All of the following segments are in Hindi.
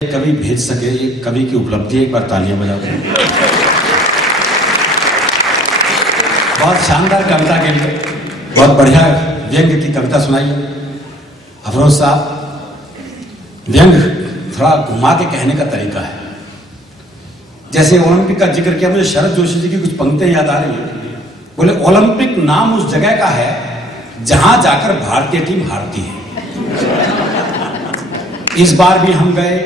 कवि भेज सके, ये कवि की उपलब्धि है। एक बार तालियां बजाओ। बहुत शानदार कविता के लिए बहुत बढ़िया व्यंग की कविता सुनाई अफरोज साहब। व्यंग थोड़ा घुमा के कहने का तरीका है। जैसे ओलंपिक का जिक्र किया, मुझे शरद जोशी जी की कुछ पंक्तियां याद आ रही है। बोले, ओलंपिक नाम उस जगह का है जहां जाकर भारतीय टीम हारती है। इस बार भी हम गए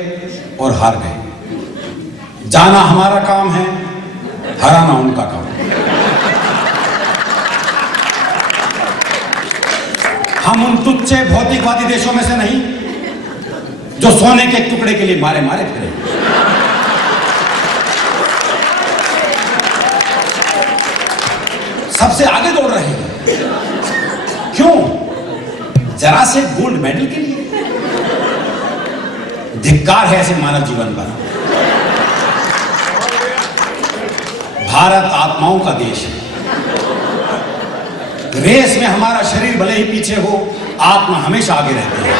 और हार गए। जाना हमारा काम है, हराना उनका काम है। हम उन तुच्छ भौतिकवादी देशों में से नहीं जो सोने के टुकड़े के लिए मारे मारे फिरे। सबसे आगे दौड़ रहे हैं। क्यों? जरा से गोल्ड मेडल के लिए। धिक्कार है ऐसे मानव जीवन पर। भारत आत्माओं का देश है। रेस में हमारा शरीर भले ही पीछे हो, आत्मा हमेशा आगे रहती है।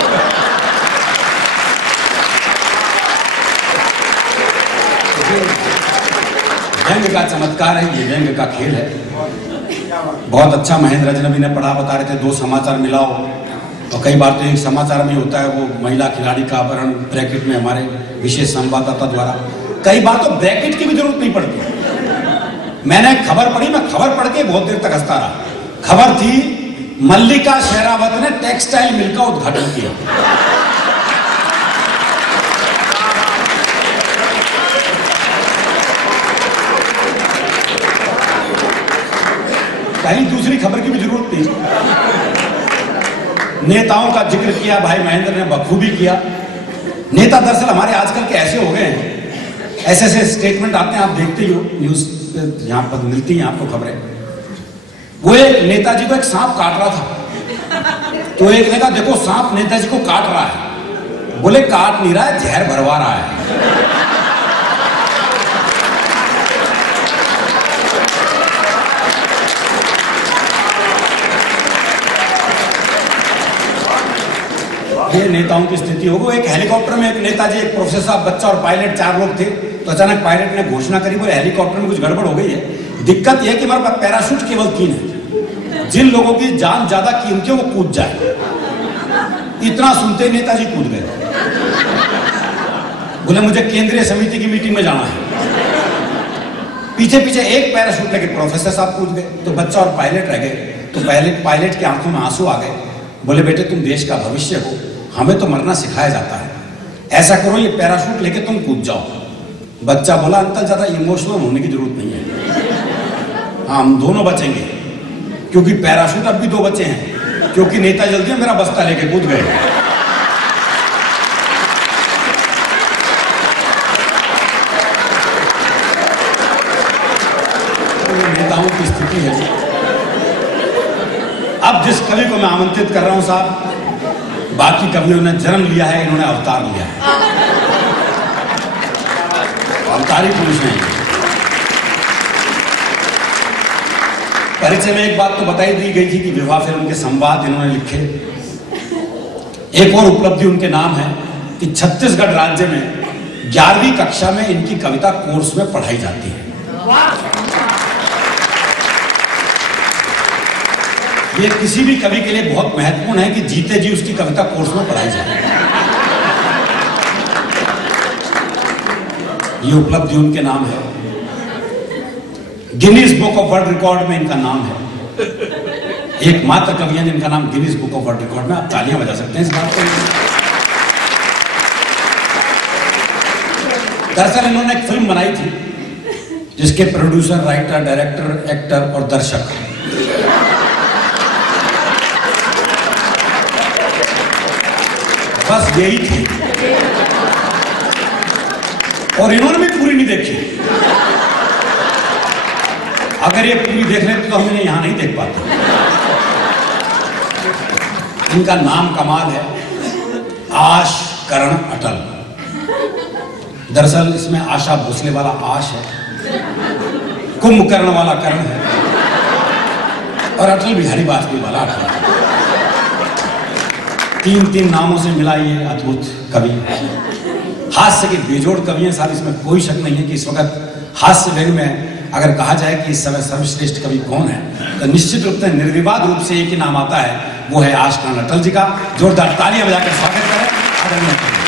व्यंग का चमत्कार है, ये व्यंग का खेल है। बहुत अच्छा महेंद्र अजनबी ने पढ़ा, बता रहे थे दो समाचार मिलाओ, और कई बार तो एक समाचार में होता है वो महिला खिलाड़ी का अपहरण, ब्रैकेट में हमारे विशेष संवाददाता द्वारा। कई बार तो ब्रैकेट की भी जरूरत नहीं पड़ती। मैंने खबर पढ़ी, मैं खबर पढ़ के बहुत देर तक हंसता रहा। खबर थी, मल्लिका शेरावत ने टेक्सटाइल मिल का उद्घाटन किया। पहली दूसरी खबर की भी जरूरत नहीं। नेताओं का जिक्र किया भाई महेंद्र ने, बखूबी किया। नेता दरअसल हमारे आजकल के ऐसे हो गए हैं, ऐसे ऐसे स्टेटमेंट आते हैं, आप देखते ही हो न्यूज पे, यहाँ पर मिलती हैं आपको खबरें। वो एक नेताजी को एक सांप काट रहा था, तो एक ने कहा देखो सांप नेताजी को काट रहा है। बोले काट नहीं रहा है, जहर भरवा रहा है। ये नेताओं की स्थिति होगी। एक हेलीकॉप्टर में एक नेताजी, एक प्रोफेसर साहब, बच्चा और पायलट, 4 लोग थे। तो अचानक पायलट ने घोषणा करी, बोले हेलीकॉप्टर में कुछ गड़बड़ हो गई है। दिक्कत यह कि हमारे पास पैराशूट केवल 3 है। जिन लोगों की जान ज्यादा कीमती है वो कूद जाए। इतना सुनते ही नेताजी कूद गए। बोले मुझे केंद्रीय समिति की मीटिंग में जाना है। पीछे पीछे एक पैराशूट लेके प्रोफेसर साहब कूद गए, तो बच्चा और पायलट रह गए। तो पायलट की आंखों में आंसू आ गए। बोले बेटे तुम देश का भविष्य हो, हमें तो मरना सिखाया जाता है, ऐसा करो ये पैराशूट लेके तुम कूद जाओ। बच्चा बोला अंकल ज्यादा इमोशनल होने की जरूरत नहीं है, हाँ हम दोनों बचेंगे, क्योंकि पैराशूट अब भी 2 बचे हैं, क्योंकि नेता जल्दी मेरा बस्ता लेके कूद गए। तो नेताओं की स्थिति है। अब जिस कवि को मैं आमंत्रित कर रहा हूं साहब, बाकी कवियों ने जन्म लिया है, इन्होंने अवतार लिया है। अवतारी पुरुष हैं। परिचय में एक बात तो बताई दी गई थी कि विवाह फिर उनके संवाद इन्होंने लिखे। एक और उपलब्धि उनके नाम है कि छत्तीसगढ़ राज्य में 11वीं कक्षा में इनकी कविता कोर्स में पढ़ाई जाती है। ये किसी भी कवि के लिए बहुत महत्वपूर्ण है कि जीते जी उसकी कविता कोर्स में पढ़ाई जाए। ये उपलब्धि उनके नाम है। Guinness book of world record में इनका नाम है। एकमात्र कवि हैं जिनका नाम Guinness book of world record में। आप तालियां बजा सकते हैं इस बात को। दरअसल इन्होंने एक फिल्म बनाई थी जिसके प्रोड्यूसर, राइटर, डायरेक्टर, एक्टर और दर्शक बस यही थी, और इन्होंने भी पूरी नहीं देखी। अगर ये पूरी देख रहे तो हम इन्हें यहां नहीं देख पाते। इनका नाम कमाल है, आश करण अटल। दरअसल इसमें आशा भोसले वाला आश है, कुंभकर्ण वाला करण है, और अटल बिहारी वाजपेयी वाला अटल। 3 नामों से मिला ये अद्भुत कवि। हास्य के बेजोड़ कवि हैं साहब, इसमें कोई शक नहीं है कि इस वक्त हास्य व्यंग में अगर कहा जाए कि इस समय सर्वश्रेष्ठ कवि कौन है, तो निश्चित रूप से निर्विवाद रूप से एक ही नाम आता है, वो है आशना अटल जी का। जोरदार तालियां बजाकर स्वागत करें आदरणीय।